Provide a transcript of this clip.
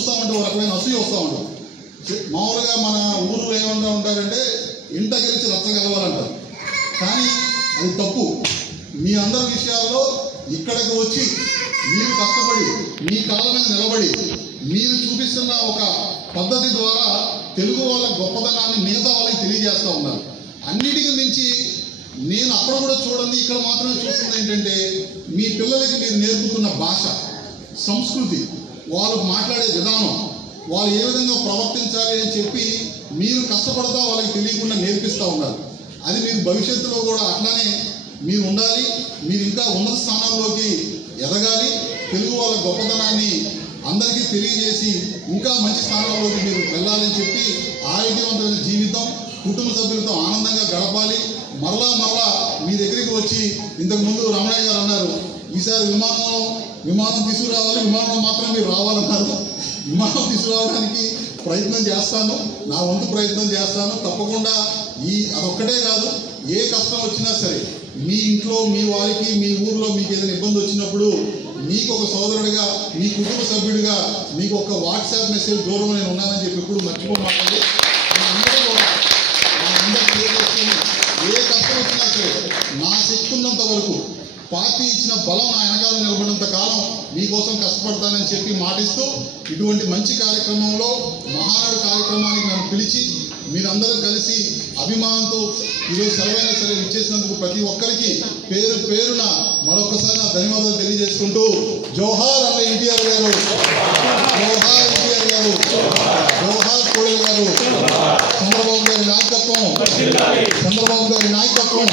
చూస్తామంటే ఒక రకమైన అసూయ వస్తూ ఉంటుంది. మామూలుగా మన ఊరు ఏమన్నా ఉంటారంటే ఇంట గెలిచి రచ్చగలవాలంటారు. కానీ అది తప్పు. మీ అందరి విషయాల్లో ఇక్కడికి వచ్చి మీరు కష్టపడి మీ కాళ్ళ మీద నిలబడి మీరు చూపిస్తున్న ఒక పద్ధతి ద్వారా తెలుగు వాళ్ళ గొప్పతనాన్ని మిగతా వాళ్ళకి తెలియజేస్తూ ఉన్నారు. అన్నిటికీ మించి నేను అక్కడ కూడా చూడండి, ఇక్కడ మాత్రమే చూస్తుంది ఏంటంటే మీ పిల్లలకి మీరు నేర్పుతున్న భాష, సంస్కృతి, వాళ్ళు మాట్లాడే విధానం, వాళ్ళు ఏ విధంగా ప్రవర్తించాలి అని చెప్పి మీరు కష్టపడతా వాళ్ళకి తెలియకుండా నేర్పిస్తూ ఉన్నారు. అది మీరు భవిష్యత్తులో కూడా అట్లానే మీరు ఉండాలి. మీరు ఇంకా ఉన్నత స్థానాల్లోకి ఎదగాలి. తెలుగు వాళ్ళ గొప్పతనాన్ని అందరికీ తెలియజేసి ఇంకా మంచి స్థానాల్లోకి మీరు వెళ్ళాలని చెప్పి ఆరోగ్యవంతమైన జీవితం, కుటుంబ సభ్యులతో ఆనందంగా గడపాలి. మరలా మీ దగ్గరికి వచ్చి ఇంతకుముందు రమణయ్య గారు అన్నారు, ఈసారి విమానం తీసుకురావాలి, విమానం మాత్రం మీరు రావాలన్నారు. విమానం తీసుకురావడానికి ప్రయత్నం చేస్తాను, నా వంతు ప్రయత్నం చేస్తాను తప్పకుండా. అదొక్కటే కాదు, ఏ కష్టం వచ్చినా సరే మీ ఇంట్లో మీ వారికి మీ ఊర్లో మీకు ఏదైనా ఇబ్బంది వచ్చినప్పుడు మీకు ఒక సోదరుడిగా, మీ కుటుంబ సభ్యుడిగా మీకు ఒక వాట్సాప్ మెసేజ్ దూరంలో నేను ఉన్నానని చెప్పి ఎప్పుడు మర్చిపోమాకండి. అందరూ కూడా ఏ కష్టం వచ్చినా సరే నా శక్తి ఉన్నంత వరకు పార్టీ ఇచ్చిన బలం నా వెనకాల నిలబడినంత కాలం మీకోసం కష్టపడతానని చెప్పి మాటిస్తూ ఇటువంటి మంచి కార్యక్రమంలో మహానాడు కార్యక్రమానికి నన్ను పిలిచి మీరందరూ కలిసి అభిమానంతో ఈరోజు సెలవైనా సరే ఇచ్చేసినందుకు ప్రతి ఒక్కరికి పేరు పేరున మరొకసారి నా ధన్యవాదాలు తెలియజేసుకుంటూ జోహార్ అన్న ఎన్టీఆర్ గారు, జోహార్ ఎన్టీఆర్ గారు, జోహార్ కోడెల గారు, చంద్రబాబు గారి నాయకత్వం, చంద్రబాబు గారి నాయకత్వం.